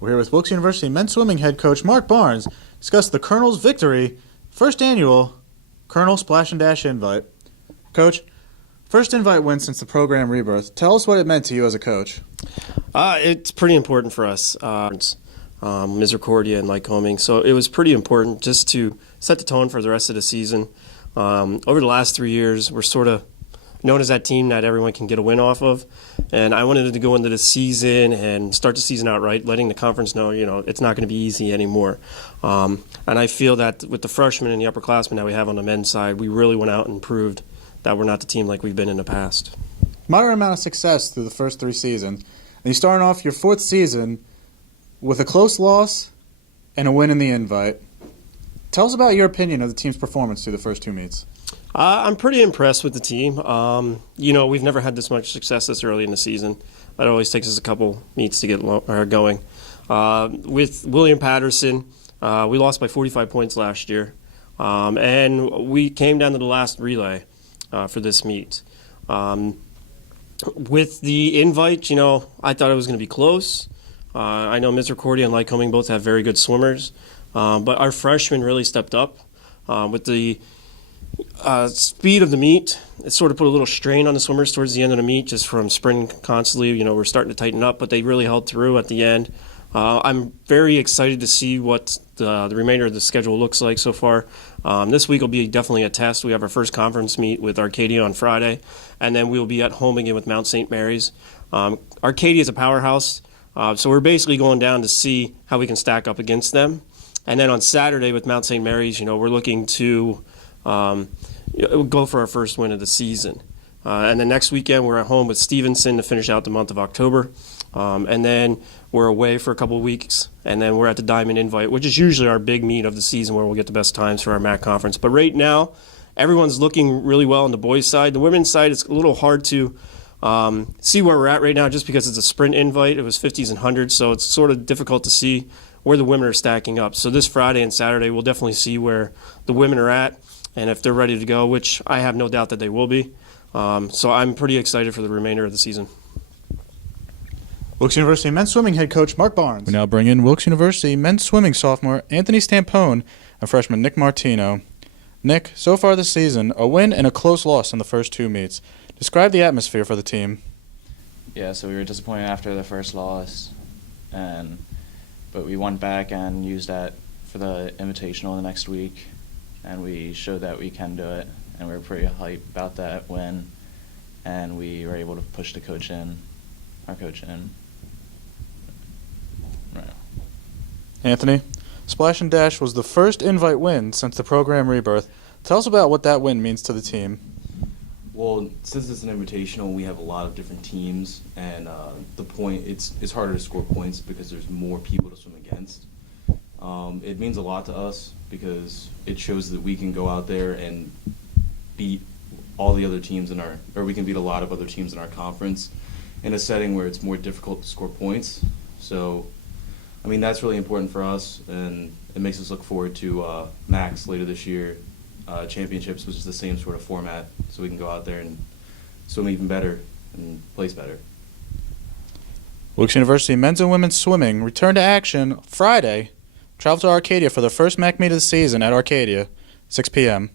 We're here with Wilkes University men's swimming head coach Mark Barnes to discuss the Colonel's victory, first annual Colonel Splash and Dash invite. Coach, first invite win since the program rebirth. Tell us what it meant to you as a coach. It's pretty important for us, Misericordia and Lycoming. So it was pretty important just to set the tone for the rest of the season. Over the last 3 years, we're sort of known as that team that everyone can get a win off of. And I wanted to go into the season and start the season out right, letting the conference know, it's not going to be easy anymore. And I feel that with the freshmen and the upperclassmen that we have on the men's side, we really went out and proved that we're not the team like we've been in the past. Moderate amount of success through the first 3 seasons. And you're starting off your 4th season with a close loss and a win in the invite. Tell us about your opinion of the team's performance through the first 2 meets. I'm pretty impressed with the team. We've never had this much success this early in the season. It always takes us a couple meets to get going. With William Patterson, we lost by 45 points last year, and we came down to the last relay for this meet. With the invite, I thought it was going to be close. I know Misericordia and Lycoming both have very good swimmers, but our freshmen really stepped up with the speed of the meet. It sort of put a little strain on the swimmers towards the end of the meet just from sprinting constantly. We're starting to tighten up, but they really held through at the end. I'm very excited to see what the remainder of the schedule looks like so far. This week will be definitely a test. We have our first conference meet with Arcadia on Friday, and then we'll be at home again with Mount St. Mary's. Arcadia is a powerhouse, so we're basically going down to see how we can stack up against them. And then on Saturday with Mount St. Mary's, we're looking to go for our first win of the season. And then next weekend we're at home with Stevenson to finish out the month of October. And then we're away for a couple of weeks, and then we're at the Diamond Invite, which is usually our big meet of the season where we'll get the best times for our MAC conference. But right now, everyone's looking really well on the boys' side. The women's side, it's a little hard to see where we're at right now just because it's a sprint invite. It was 50s and 100s, so it's sort of difficult to see where the women are stacking up. So this Friday and Saturday, we'll definitely see where the women are at and if they're ready to go, which I have no doubt that they will be. So I'm pretty excited for the remainder of the season. Wilkes University men's swimming head coach Mark Barnes. We now bring in Wilkes University men's swimming sophomore Anthony Stampone and freshman Nick Martino. Nick, so far this season, a win and a close loss in the first 2 meets. Describe the atmosphere for the team. Yeah, so we were disappointed after the first loss, but we went back and used that for the Invitational the next week, and we showed that we can do it, and we were pretty hyped about that win, and we were able to push our coach in. Right. Anthony, Splash and Dash was the first invite win since the program rebirth. Tell us about what that win means to the team. Well, since it's an invitational, we have a lot of different teams, and it's harder to score points because there's more people to swim against. It means a lot to us because it shows that we can go out there and beat all the other teams we can beat a lot of other teams in our conference in a setting where it's more difficult to score points. So, that's really important for us, and it makes us look forward to MACs later this year. Championships, which is the same sort of format, so we can go out there and swim even better and place better. Wilkes University men's and women's swimming return to action Friday. Travel to Arcadia for the first MAC meet of the season at Arcadia, 6 p.m.